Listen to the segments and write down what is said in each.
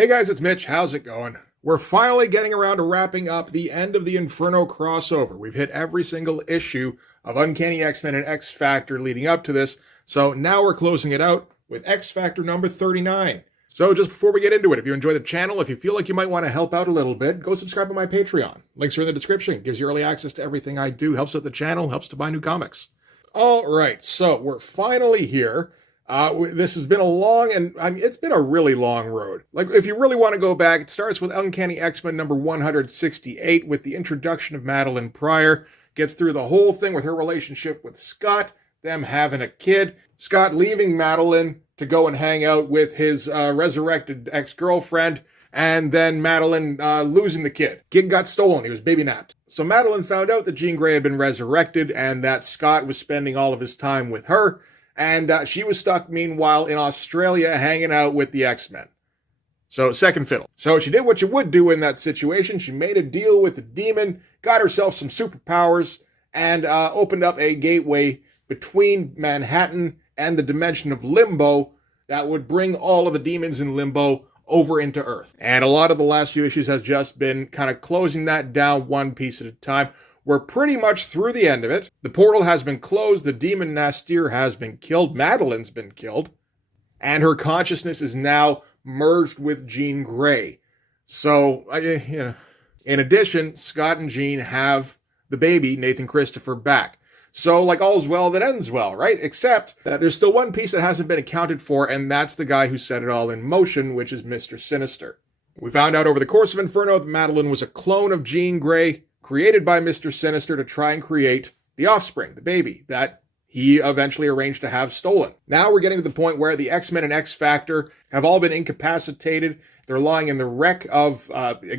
Hey guys, it's Mitch. How's it going? We're finally getting around to wrapping up the end of the Inferno crossover. We've hit every single issue of Uncanny X-Men and X-Factor leading up to this, so now we're closing it out with X-Factor number 39. So just before we get into it, if you enjoy the channel, if you feel like you might want to help out a little bit, go subscribe to my Patreon. Links are in the description. Gives you early access to everything I do, helps with the channel, helps to buy new comics. All right, so we're finally here. This has been a long, and I mean, it's been a really long road. Like, if you really want to go back, it starts with Uncanny X-Men number 168 with the introduction of Madeline Pryor. Gets through the whole thing with her relationship with Scott, them having a kid, Scott leaving Madeline to go and hang out with his resurrected ex-girlfriend, and then Madeline losing the kid. Kid got stolen. He was baby napped. So Madeline found out that Jean Grey had been resurrected and that Scott was spending all of his time with her. And she was stuck, meanwhile, in Australia hanging out with the X-Men. So, second fiddle. So she did what you would do in that situation. She made a deal with the demon, got herself some superpowers, and opened up a gateway between Manhattan and the dimension of Limbo that would bring all of the demons in Limbo over into Earth. And a lot of the last few issues has just been kind of closing that down one piece at a time. We're pretty much through the end of it. The portal has been closed. The demon Nastir has been killed. Madeline's been killed. And her consciousness is now merged with Jean Grey. So, in addition, Scott and Jean have the baby, Nathan Christopher, back. So, like, all's well that ends well, right? Except that there's still one piece that hasn't been accounted for, and that's the guy who set it all in motion, which is Mr. Sinister. We found out over the course of Inferno that Madeline was a clone of Jean Grey, created by Mr. Sinister to try and create the offspring, the baby, that he eventually arranged to have stolen. Now we're getting to the point where the X-Men and X-Factor have all been incapacitated. They're lying in the wreck of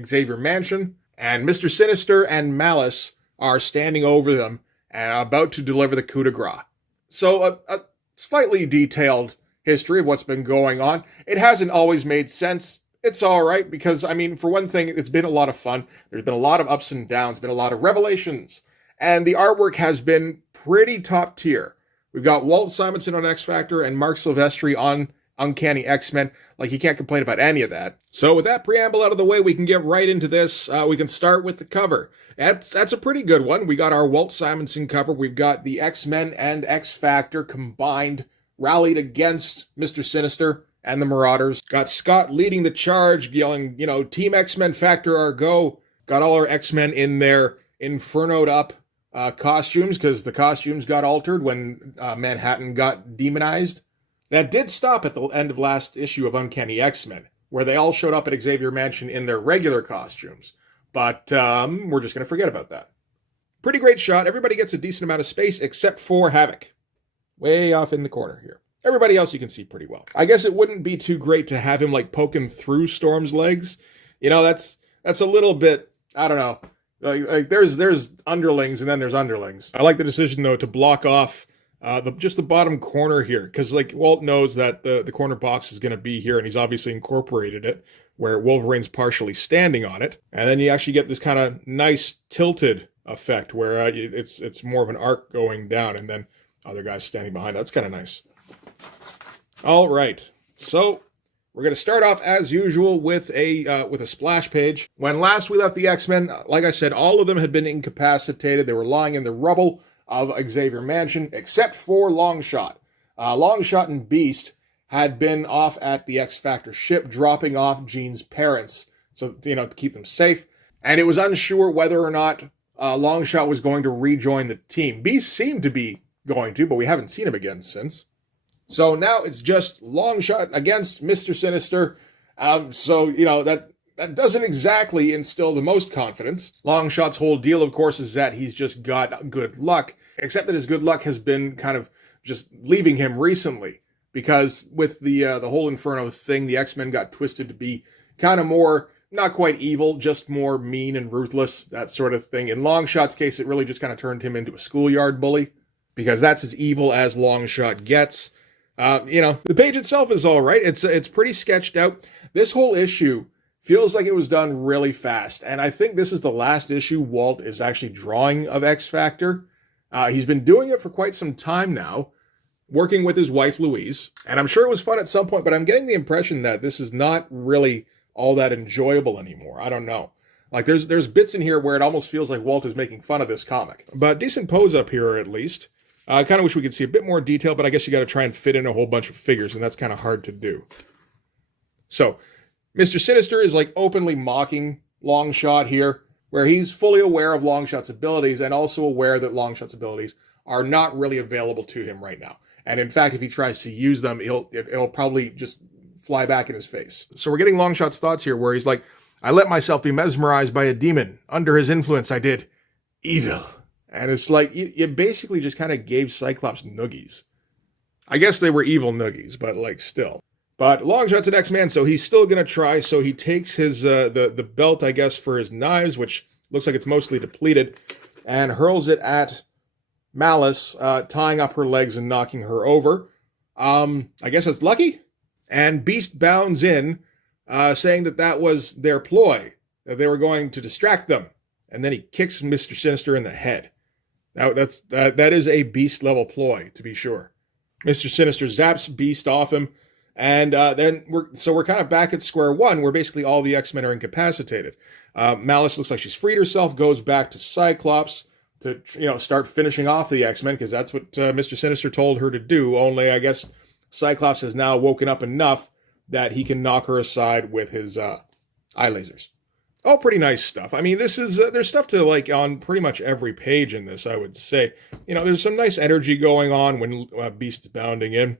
Xavier Mansion, and Mr. Sinister and Malice are standing over them and about to deliver the coup de grace. So a slightly detailed history of what's been going on. It hasn't always made sense. It's all right because, I mean, for one thing, it's been a lot of fun. There's been a lot of ups and downs, been a lot of revelations, and the artwork has been pretty top tier. We've got Walt Simonson on X-Factor and Mark Silvestri on Uncanny X-Men. Like, you can't complain about any of that. So with that preamble out of the way, we can get right into this. We can start with the cover. That's a pretty good one. We got our Walt Simonson cover. We've got the X-Men and X-Factor combined, rallied against Mr. Sinister and the Marauders. Got Scott leading the charge, yelling, Team X-Men Factor our go. Got all our X-Men in their Inferno'd up costumes, because the costumes got altered when Manhattan got demonized. That did stop at the end of last issue of Uncanny X-Men, where they all showed up at Xavier Mansion in their regular costumes. But we're just going to forget about that. Pretty great shot. Everybody gets a decent amount of space, except for Havoc. Way off in the corner here. Everybody else you can see pretty well. I guess it wouldn't be too great to have him, like, poking through Storm's legs. That's a little bit, I don't know. Like there's underlings and then there's underlings. I like the decision, though, to block off just the bottom corner here. Because, like, Walt knows that the corner box is going to be here, and he's obviously incorporated it, where Wolverine's partially standing on it. And then you actually get this kind of nice tilted effect, where it's more of an arc going down, and then other guys standing behind. That's kind of nice. All right, so we're going to start off as usual with a splash page. When last we left the X-Men, like I said, all of them had been incapacitated. They were lying in the rubble of Xavier Mansion, except for Longshot. Longshot and Beast had been off at the X-Factor ship, dropping off Jean's parents, so to keep them safe. And it was unsure whether or not Longshot was going to rejoin the team. Beast seemed to be going to, but we haven't seen him again since. So now it's just Longshot against Mr. Sinister. That doesn't exactly instill the most confidence. Longshot's whole deal, of course, is that he's just got good luck, except that his good luck has been kind of just leaving him recently. Because with the whole Inferno thing, the X-Men got twisted to be kind of more, not quite evil, just more mean and ruthless, that sort of thing. In Longshot's case, it really just kind of turned him into a schoolyard bully, because that's as evil as Longshot gets. The page itself is all right. It's pretty sketched out. This whole issue feels like it was done really fast, and I think this is the last issue Walt is actually drawing of X-Factor. He's been doing it for quite some time now, working with his wife Louise, and I'm sure it was fun at some point, but I'm getting the impression that this is not really all that enjoyable anymore. I don't know. Like there's bits in here where it almost feels like Walt is making fun of this comic. But decent pose up here at least. I kind of wish we could see a bit more detail, but I guess you got to try and fit in a whole bunch of figures, and that's kind of hard to do. So, Mr. Sinister is like openly mocking Longshot here, where he's fully aware of Longshot's abilities and also aware that Longshot's abilities are not really available to him right now. And in fact, if he tries to use them, it'll probably just fly back in his face. So we're getting Longshot's thoughts here, where he's like, I let myself be mesmerized by a demon. Under his influence, I did evil. And it's like, you basically just kind of gave Cyclops noogies. I guess they were evil noogies, but like still. But Longshot's an X-Man, so he's still going to try. So he takes his the belt, I guess, for his knives, which looks like it's mostly depleted, and hurls it at Malice, tying up her legs and knocking her over. I guess that's lucky. And Beast bounds in, saying that was their ploy, that they were going to distract them. And then he kicks Mr. Sinister in the head. That is a Beast-level ploy, to be sure. Mr. Sinister zaps Beast off him, and then we're kind of back at square one, where basically all the X-Men are incapacitated. Malice looks like she's freed herself, goes back to Cyclops to start finishing off the X-Men, because that's what Mr. Sinister told her to do. Only I guess Cyclops has now woken up enough that he can knock her aside with his eye lasers. Oh, pretty nice stuff. I mean, this is, there's stuff to like on pretty much every page in this, I would say. There's some nice energy going on when Beast's bounding in.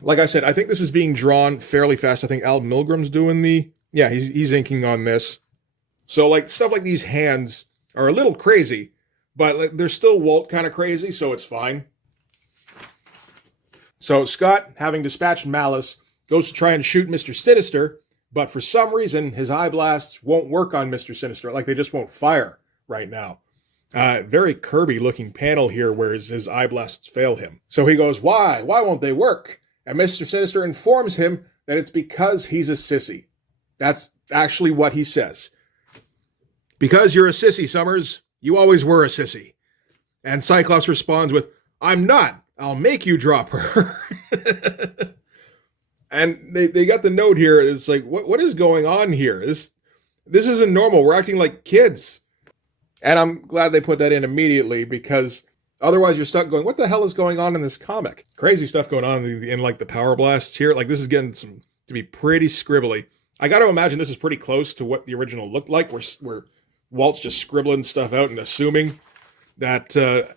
Like I said, I think this is being drawn fairly fast. I think Al Milgram's doing he's inking on this. So like stuff like these hands are a little crazy, but like, they're still Walt kind of crazy, so it's fine. So Scott, having dispatched Malice, goes to try and shoot Mr. Sinister, but for some reason, his eye blasts won't work on Mr. Sinister. Like, they just won't fire right now. Very Kirby-looking panel here where his eye blasts fail him. So he goes, why? Why won't they work? And Mr. Sinister informs him that it's because he's a sissy. That's actually what he says. Because you're a sissy, Summers. You always were a sissy. And Cyclops responds with, I'm not. I'll make you drop her. And they got the note here. It's like, what is going on here? This isn't normal. We're acting like kids. And I'm glad they put that in immediately, because otherwise you're stuck going, what the hell is going on in this comic? Crazy stuff going on in like the power blasts here. Like this is getting to be pretty scribbly. I got to imagine this is pretty close to what the original looked like, where Walt's just scribbling stuff out and assuming that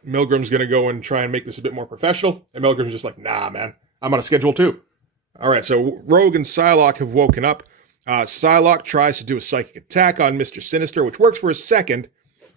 Milgram's going to go and try and make this a bit more professional. And Milgram's just like, nah, man, I'm on a schedule too. All right, so Rogue and Psylocke have woken up. Psylocke tries to do a psychic attack on Mr. Sinister, which works for a second,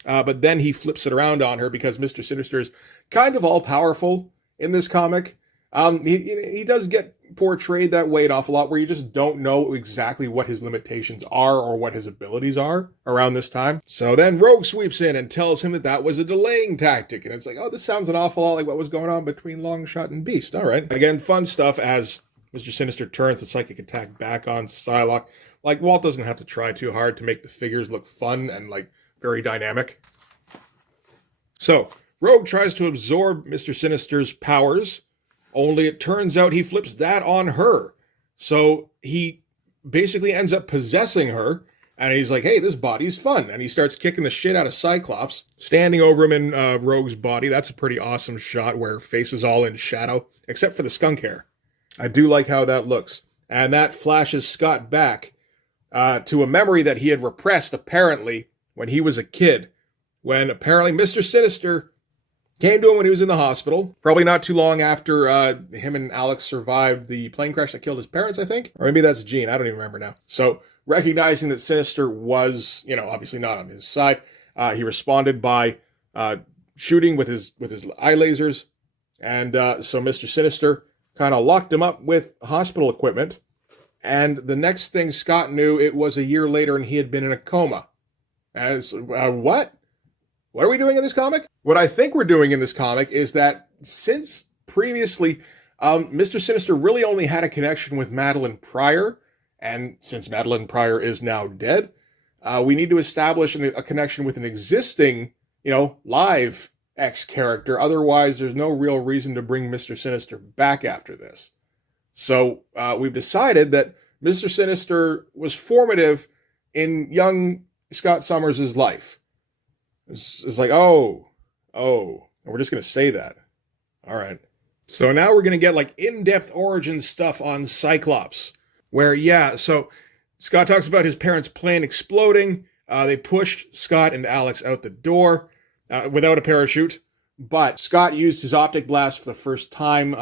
but then he flips it around on her because Mr. Sinister is kind of all-powerful in this comic. He does get portrayed that way an awful lot, where you just don't know exactly what his limitations are or what his abilities are around this time. So then Rogue sweeps in and tells him that was a delaying tactic, and it's like, oh, this sounds an awful lot like what was going on between Longshot and Beast. All right. Again, fun stuff as Mr. Sinister turns the psychic attack back on Psylocke. Like, Walt doesn't have to try too hard to make the figures look fun and, like, very dynamic. So, Rogue tries to absorb Mr. Sinister's powers, only it turns out he flips that on her. So, he basically ends up possessing her, and he's like, hey, this body's fun. And he starts kicking the shit out of Cyclops, standing over him in Rogue's body. That's a pretty awesome shot where her face is all in shadow, except for the skunk hair. I do like how that looks. And that flashes Scott back to a memory that he had repressed, apparently, when he was a kid. When apparently Mr. Sinister came to him when he was in the hospital. Probably not too long after him and Alex survived the plane crash that killed his parents, I think. Or maybe that's Jean. I don't even remember now. So, recognizing that Sinister was, obviously not on his side, he responded by shooting with his eye lasers. And so Mr. Sinister kind of locked him up with hospital equipment. And the next thing Scott knew, it was a year later and he had been in a coma. And it's, what? What are we doing in this comic? What I think we're doing in this comic is that since previously, Mr. Sinister really only had a connection with Madeline Pryor, and since Madeline Pryor is now dead, we need to establish a connection with an existing, live X character. Otherwise, there's no real reason to bring Mr. Sinister back after this. So we've decided that Mr. Sinister was formative in young Scott Summers' life. It's like, we're just going to say that. All right. So now we're going to get like in-depth origin stuff on Cyclops, where, so Scott talks about his parents' plane exploding. They pushed Scott and Alex out the door without a parachute, but Scott used his optic blast for the first time,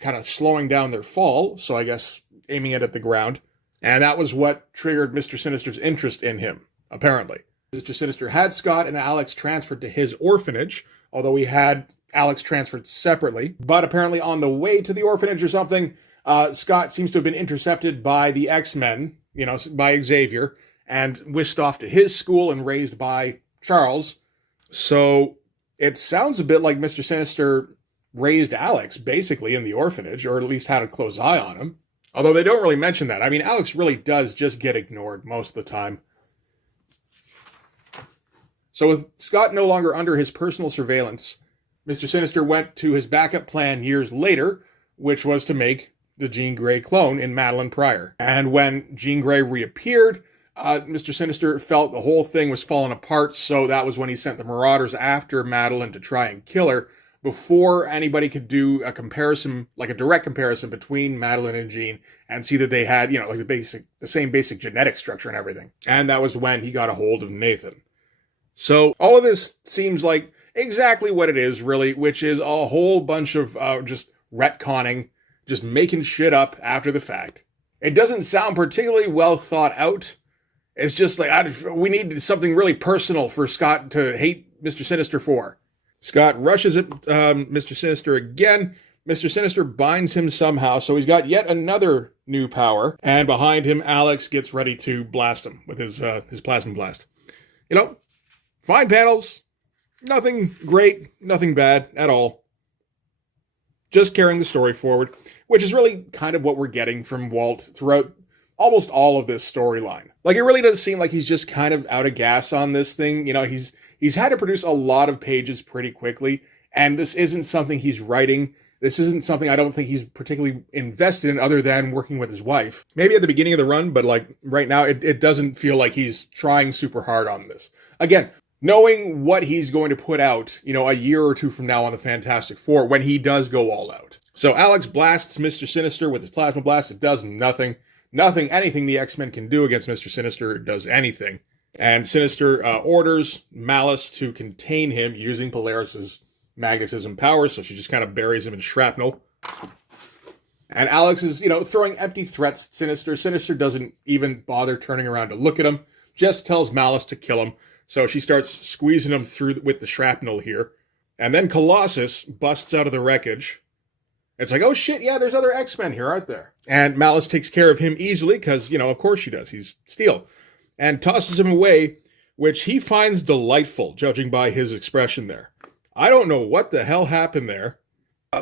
kind of slowing down their fall, so I guess aiming it at the ground. And that was what triggered Mr. Sinister's interest in him, apparently. Mr. Sinister had Scott and Alex transferred to his orphanage, although he had Alex transferred separately. But apparently on the way to the orphanage or something, Scott seems to have been intercepted by the X-Men, by Xavier, and whisked off to his school and raised by Charles. So it sounds a bit like Mr. Sinister raised Alex, basically, in the orphanage, or at least had a close eye on him. Although they don't really mention that. I mean, Alex really does just get ignored most of the time. So with Scott no longer under his personal surveillance, Mr. Sinister went to his backup plan years later, which was to make the Jean Grey clone in Madeline Pryor. And when Jean Grey reappeared, Mr. Sinister felt the whole thing was falling apart, so that was when he sent the Marauders after Madeline to try and kill her, before anybody could do a comparison, like a direct comparison between Madeline and Jean, and see that they had, like the same basic genetic structure and everything. And that was when he got a hold of Nathan. So all of this seems like exactly what it is, really, which is a whole bunch of just retconning, just making shit up after the fact. It doesn't sound particularly well thought out. It's just like, we need something really personal for Scott to hate Mr. Sinister for. Scott rushes at Mr. Sinister again. Mr. Sinister binds him somehow, so he's got yet another new power. And behind him, Alex gets ready to blast him with his plasma blast. Fine panels. Nothing great, nothing bad at all. Just carrying the story forward, which is really kind of what we're getting from Walt throughout almost all of this storyline. Like, it really does seem like he's just kind of out of gas on this thing. He's had to produce a lot of pages pretty quickly, and this isn't something he's writing. This isn't something I don't think he's particularly invested in other than working with his wife. Maybe at the beginning of the run, but like right now, it doesn't feel like he's trying super hard on this. Again, knowing what he's going to put out, a year or two from now on the Fantastic Four, when he does go all out. So Alex blasts Mr. Sinister with his plasma blast. It does nothing. Anything the X-Men can do against Mr. Sinister does anything. And Sinister orders Malice to contain him using Polaris's magnetism power, so she just kind of buries him in shrapnel. And Alex is, throwing empty threats at Sinister. Sinister doesn't even bother turning around to look at him, just tells Malice to kill him. So she starts squeezing him through with the shrapnel here. And then Colossus busts out of the wreckage. It's like, oh shit, yeah, there's other X-Men here, aren't there? And Malice takes care of him easily, because, of course she does. He's Steel. And tosses him away, which he finds delightful, judging by his expression there. I don't know what the hell happened there.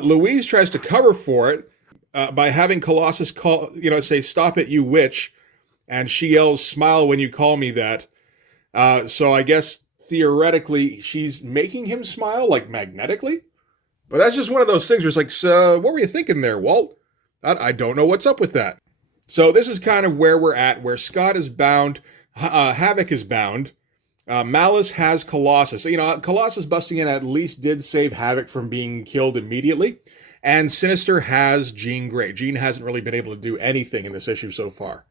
Louise tries to cover for it by having Colossus say, "Stop it, you witch." And she yells, "Smile when you call me that." So I guess theoretically she's making him smile, like magnetically. But that's just one of those things where it's like, so what were you thinking there, Walt? I don't know what's up with that. So this is kind of where we're at, where Scott is bound, Havoc is bound, Malice has Colossus. Colossus busting in at least did save Havoc from being killed immediately. And Sinister has Jean Grey. Jean hasn't really been able to do anything in this issue so far.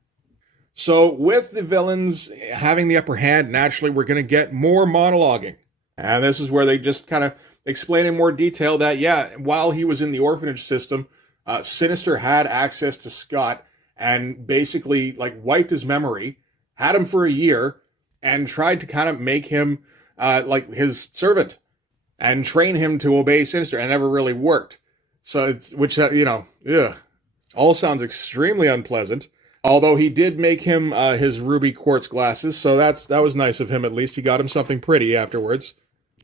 So with the villains having the upper hand, naturally we're going to get more monologuing. And this is where they just kind of explain in more detail that, while he was in the orphanage system, Sinister had access to Scott and basically wiped his memory, had him for a year, and tried to kind of make him his servant and train him to obey Sinister, and it never really worked. So all sounds extremely unpleasant. Although he did make him his ruby quartz glasses, so that was nice of him. At least he got him something pretty afterwards.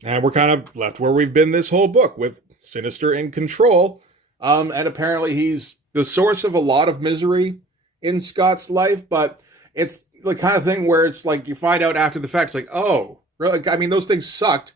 And we're kind of left where we've been this whole book, with Sinister in control. And apparently he's the source of a lot of misery in Scott's life, but it's the kind of thing where it's like you find out after the fact, it's like, oh, really? I mean, those things sucked.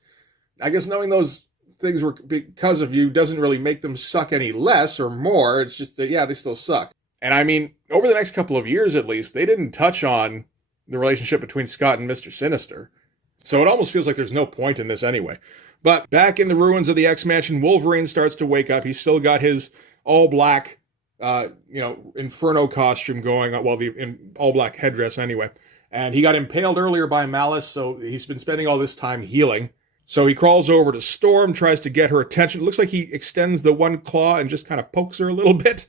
I guess knowing those things were because of you doesn't really make them suck any less or more. It's just that, they still suck. And I mean, over the next couple of years at least, they didn't touch on the relationship between Scott and Mr. Sinister. So it almost feels like there's no point in this anyway. But back in the ruins of the X-Mansion, Wolverine starts to wake up. He's still got his all-black, Inferno costume going, well, the all-black headdress anyway. And he got impaled earlier by Malice, so he's been spending all this time healing. So he crawls over to Storm, tries to get her attention. It looks like he extends the one claw and just kind of pokes her a little bit.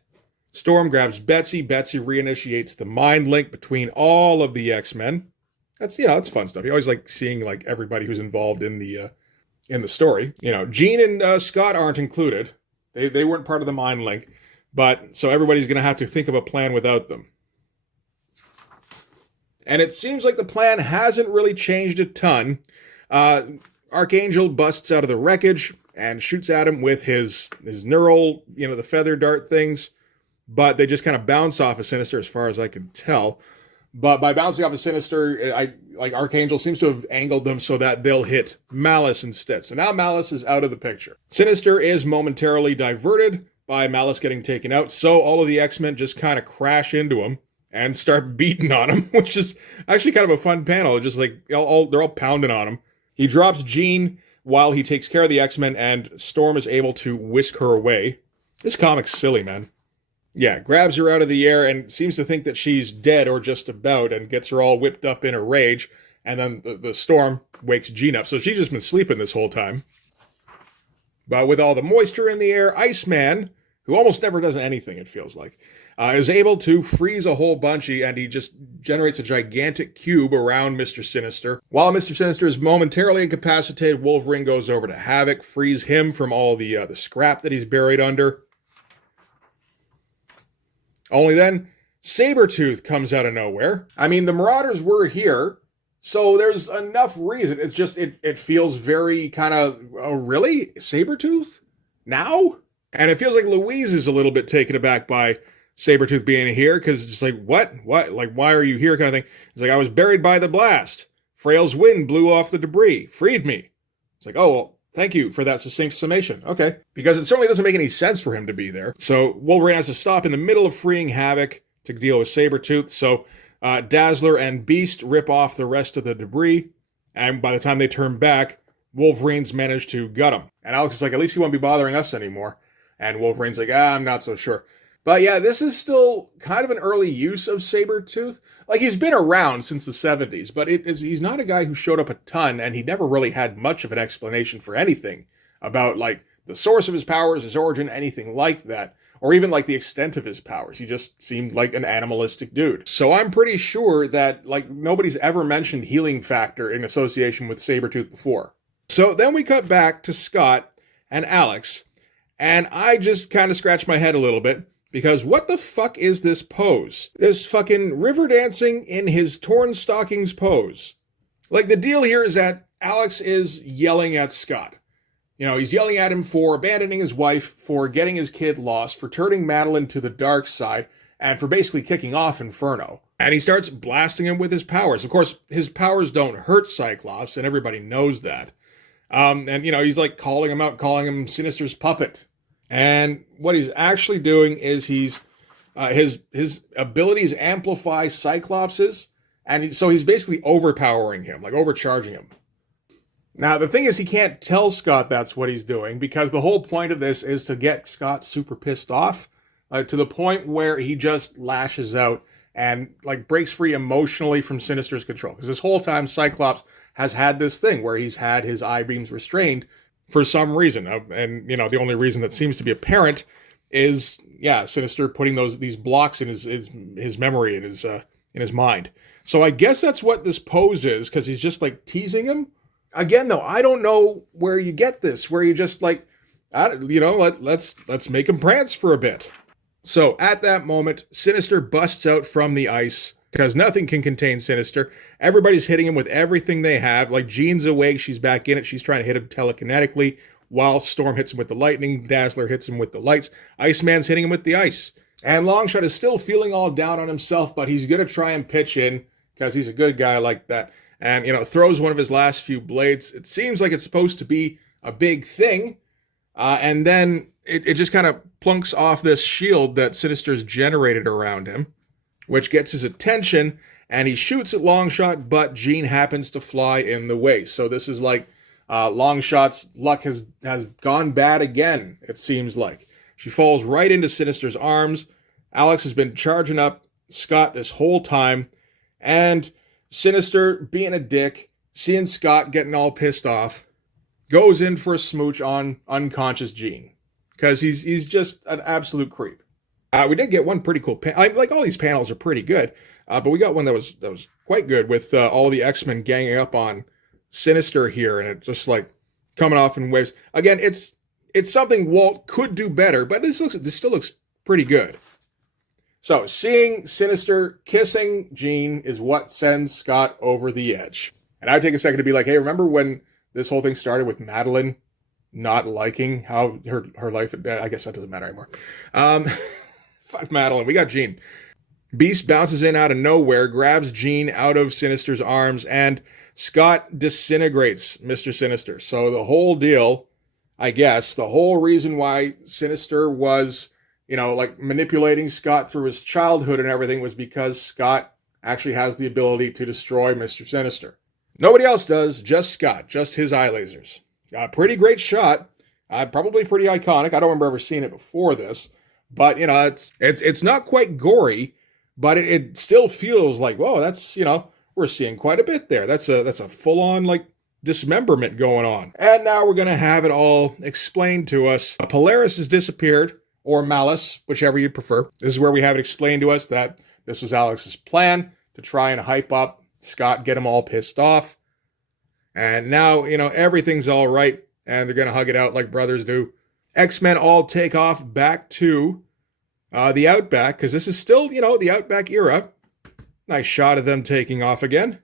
Storm grabs Betsy. Betsy reinitiates the mind link between all of the X-Men. That's, it's fun stuff. You always like seeing like everybody who's involved in the story. Jean and Scott aren't included. They weren't part of the mind link. But so everybody's going to have to think of a plan without them. And it seems like the plan hasn't really changed a ton. Archangel busts out of the wreckage and shoots at him with his neural, the feather dart things. But they just kind of bounce off of Sinister as far as I can tell. But by bouncing off of Sinister, Archangel seems to have angled them so that they'll hit Malice instead. So now Malice is out of the picture. Sinister is momentarily diverted by Malice getting taken out. So all of the X-Men just kind of crash into him and start beating on him, which is actually kind of a fun panel. Just like they're all pounding on him. He drops Jean while he takes care of the X-Men, and Storm is able to whisk her away. This comic's silly, man. Yeah, grabs her out of the air and seems to think that she's dead or just about, and gets her all whipped up in a rage. And then the Storm wakes Jean up. So she's just been sleeping this whole time. But with all the moisture in the air, Iceman, who almost never does anything, it feels like, is able to freeze a whole bunch, and he just generates a gigantic cube around Mr. Sinister. While Mr. Sinister is momentarily incapacitated, Wolverine goes over to Havoc, frees him from all the scrap that he's buried under. Only then, Sabretooth comes out of nowhere. I mean, the Marauders were here, so there's enough reason. It's just, it feels very kind of, oh, really? Sabretooth? Now? And it feels like Louise is a little bit taken aback by Sabretooth being here, because it's just like, what? Like, why are you here kind of thing? It's like, I was buried by the blast. Frail's wind blew off the debris, freed me. It's like, oh, well, thank you for that succinct summation. Okay. Because it certainly doesn't make any sense for him to be there. So Wolverine has to stop in the middle of freeing Havoc to deal with Sabretooth. So Dazzler and Beast rip off the rest of the debris. And by the time they turn back, Wolverine's managed to gut him. And Alex is like, at least he won't be bothering us anymore. And Wolverine's like, I'm not so sure. But yeah, this is still kind of an early use of Sabretooth. Like, he's been around since the 70s, but he's not a guy who showed up a ton, and he never really had much of an explanation for anything about, like, the source of his powers, his origin, anything like that, or even, like, the extent of his powers. He just seemed like an animalistic dude. So I'm pretty sure that, like, nobody's ever mentioned healing factor in association with Sabretooth before. So then we cut back to Scott and Alex, and I just kind of scratched my head a little bit. Because what the fuck is this pose? This fucking river dancing in his torn stockings pose. Like, the deal here is that Alex is yelling at Scott. He's yelling at him for abandoning his wife, for getting his kid lost, for turning Madeline to the dark side, and for basically kicking off Inferno. And he starts blasting him with his powers. Of course, his powers don't hurt Cyclops, and everybody knows that. He's like calling him out, calling him Sinister's puppet. And what he's actually doing is his abilities amplify Cyclops's, and so he's basically overpowering him, like overcharging him. Now, the thing is, he can't tell Scott that's what he's doing, because the whole point of this is to get Scott super pissed off, to the point where he just lashes out and like breaks free emotionally from Sinister's control. Because this whole time, Cyclops has had this thing where he's had his eye beams restrained for some reason, and the only reason that seems to be apparent is Sinister putting these blocks in his memory, in his mind. So I guess that's what this pose is, because he's just like teasing him. Again, though, I don't know where you get this, where you just like, let's make him prance for a bit. So at that moment, Sinister busts out from the ice, because nothing can contain Sinister. Everybody's hitting him with everything they have. Like, Jean's awake, she's back in it, she's trying to hit him telekinetically, while Storm hits him with the lightning, Dazzler hits him with the lights, Iceman's hitting him with the ice. And Longshot is still feeling all down on himself, but he's going to try and pitch in, because he's a good guy like that. And, throws one of his last few blades. It seems like it's supposed to be a big thing, and then it just kind of plunks off this shield that Sinister's generated around him. which gets his attention, and he shoots at Longshot, but Jean happens to fly in the way. So this is like Longshot's luck has gone bad again, it seems like. She falls right into Sinister's arms. Alex has been charging up Scott this whole time, and Sinister, being a dick, seeing Scott getting all pissed off, goes in for a smooch on unconscious Jean, because he's just an absolute creep. We did get one pretty cool like all these panels are pretty good, but we got one that was quite good with all the X-Men ganging up on Sinister here, and it just like coming off in waves. Again, it's something Walt could do better, but this still looks pretty good. So seeing Sinister kissing Jean is what sends Scott over the edge. And I take a second to be like, hey, remember when this whole thing started with Madeline not liking how her life, I guess that doesn't matter anymore. Fuck Madeline, we got Jean. Beast bounces in out of nowhere, grabs Jean out of Sinister's arms, and Scott disintegrates Mr. Sinister. So the whole deal, I guess, the whole reason why Sinister was, like manipulating Scott through his childhood and everything was because Scott actually has the ability to destroy Mr. Sinister. Nobody else does, just Scott, just his eye lasers. Pretty great shot, probably pretty iconic. I don't remember ever seeing it before this, but it's not quite gory, but it still feels like, whoa, that's we're seeing quite a bit there. That's a full on like dismemberment going on. And now we're gonna have it all explained to us. Polaris has disappeared, or Malice, whichever you prefer. This is where we have it explained to us that this was Alex's plan to try and hype up Scott, get him all pissed off. And now, everything's all right, and they're going to hug it out like brothers do. X-Men all take off back to the Outback, because this is still, the Outback era. Nice shot of them taking off again.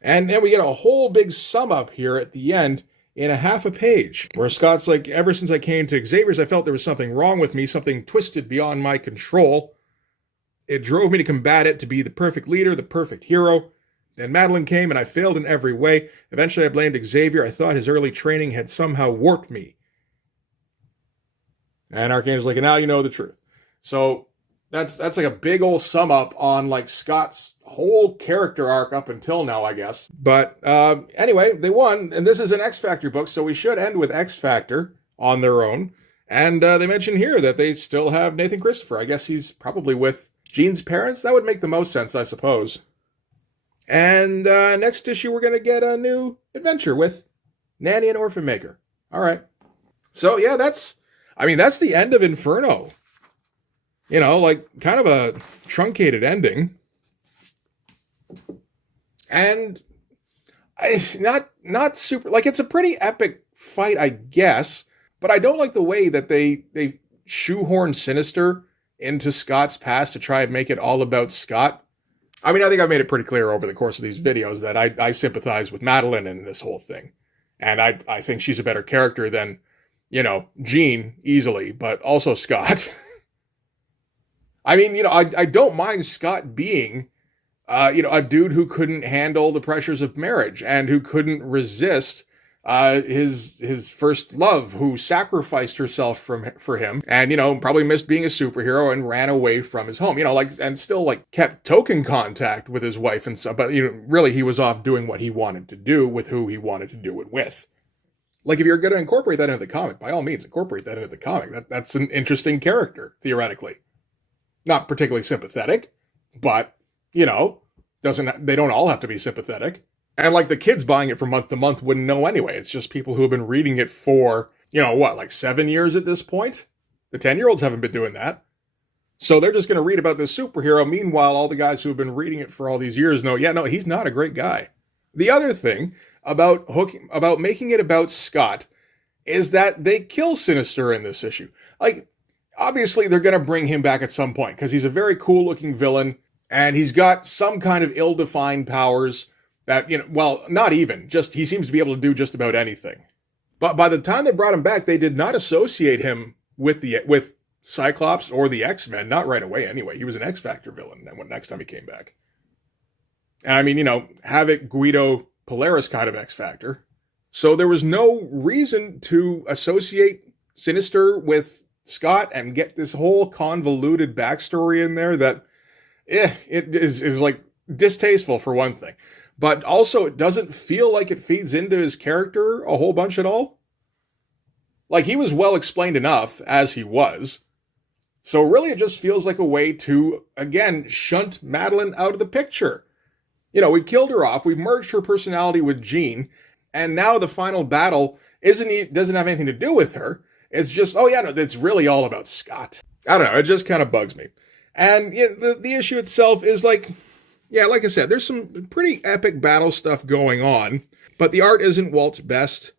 And then we get a whole big sum up here at the end in a half a page, where Scott's like, ever since I came to Xavier's, I felt there was something wrong with me, something twisted beyond my control. It drove me to combat it, to be the perfect leader, the perfect hero. Then Madeline came and I failed in every way. Eventually I blamed Xavier. I thought his early training had somehow warped me. And Archangel's like, and now you know the truth. So that's like a big old sum up on like Scott's whole character arc up until now, I guess. But anyway, they won. And this is an X Factor book, so we should end with X Factor on their own. And they mention here that they still have Nathan Christopher. I guess he's probably with Jean's parents. That would make the most sense, I suppose. And next issue, we're going to get a new adventure with Nanny and Orphan Maker. All right. So, yeah, that's the end of Inferno. Like kind of a truncated ending. And not super, like it's a pretty epic fight, I guess. But I don't like the way that they shoehorn Sinister into Scott's past to try and make it all about Scott. I think I've made it pretty clear over the course of these videos that I sympathize with Madeline in this whole thing. And I think she's a better character than, Jean easily, but also Scott. I don't mind Scott being, a dude who couldn't handle the pressures of marriage and who couldn't resist his first love, who sacrificed herself for him, and probably missed being a superhero and ran away from his home, and still kept token contact with his wife and stuff, but really he was off doing what he wanted to do with who he wanted to do it with. If you're going to incorporate that into the comic, by all means incorporate that into the comic. That's an interesting character, theoretically. Not particularly sympathetic, but they don't all have to be sympathetic. And the kids buying it from month to month wouldn't know anyway. It's just people who have been reading it for, 7 years at this point? The 10-year-olds haven't been doing that. So they're just going to read about this superhero. Meanwhile, all the guys who have been reading it for all these years know, he's not a great guy. The other thing about making it about Scott is that they kill Sinister in this issue. Obviously they're going to bring him back at some point because he's a very cool looking villain and he's got some kind of ill-defined powers that, not even, just he seems to be able to do just about anything. But by the time they brought him back, they did not associate him with Cyclops or the X-Men, not right away anyway. He was an X-Factor villain next time he came back. And Havoc, Guido, Polaris kind of X-Factor. So there was no reason to associate Sinister with Scott and get this whole convoluted backstory in there that it is like distasteful for one thing. But also, it doesn't feel like it feeds into his character a whole bunch at all. Like, he was well explained enough as he was. So really, it just feels like a way to, again, shunt Madeline out of the picture. We've killed her off, we've merged her personality with Jean, and now the final battle doesn't have anything to do with her. It's just, oh yeah, no, it's really all about Scott. I don't know, it just kind of bugs me. And the issue itself is like, yeah, like I said, there's some pretty epic battle stuff going on, but the art isn't Walt's best.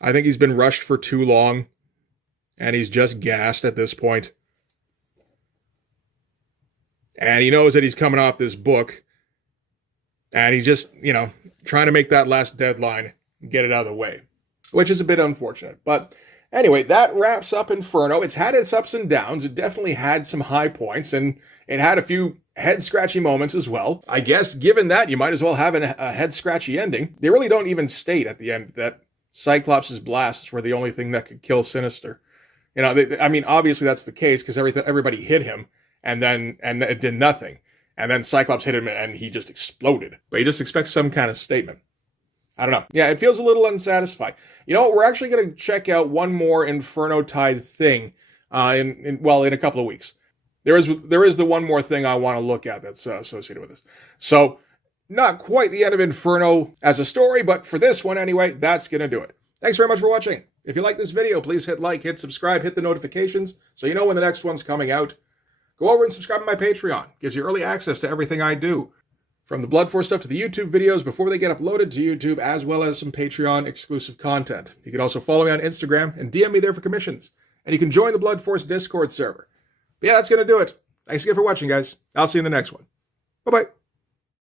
I think he's been rushed for too long, and he's just gassed at this point. And he knows that he's coming off this book, and he's just, trying to make that last deadline and get it out of the way, which is a bit unfortunate. But anyway, that wraps up Inferno. It's had its ups and downs. It definitely had some high points, and it had a few head-scratchy moments as well. I guess, given that, you might as well have a head-scratchy ending. They really don't even state at the end that Cyclops' blasts were the only thing that could kill Sinister. Obviously that's the case because everybody hit him, and it did nothing. And then Cyclops hit him and he just exploded. But you just expect some kind of statement. I don't know. Yeah, it feels a little unsatisfying. You know what? We're actually going to check out one more Inferno-tied thing in a couple of weeks. There is the one more thing I want to look at that's associated with this. So, not quite the end of Inferno as a story, but for this one anyway, that's going to do it. Thanks very much for watching. If you like this video, please hit like, hit subscribe, hit the notifications so you know when the next one's coming out. Go over and subscribe to my Patreon. Gives you early access to everything I do. From the Blood Force stuff to the YouTube videos before they get uploaded to YouTube, as well as some Patreon exclusive content. You can also follow me on Instagram and DM me there for commissions. And you can join the Blood Force Discord server. But yeah, that's going to do it. Thanks again for watching, guys. I'll see you in the next one. Bye-bye.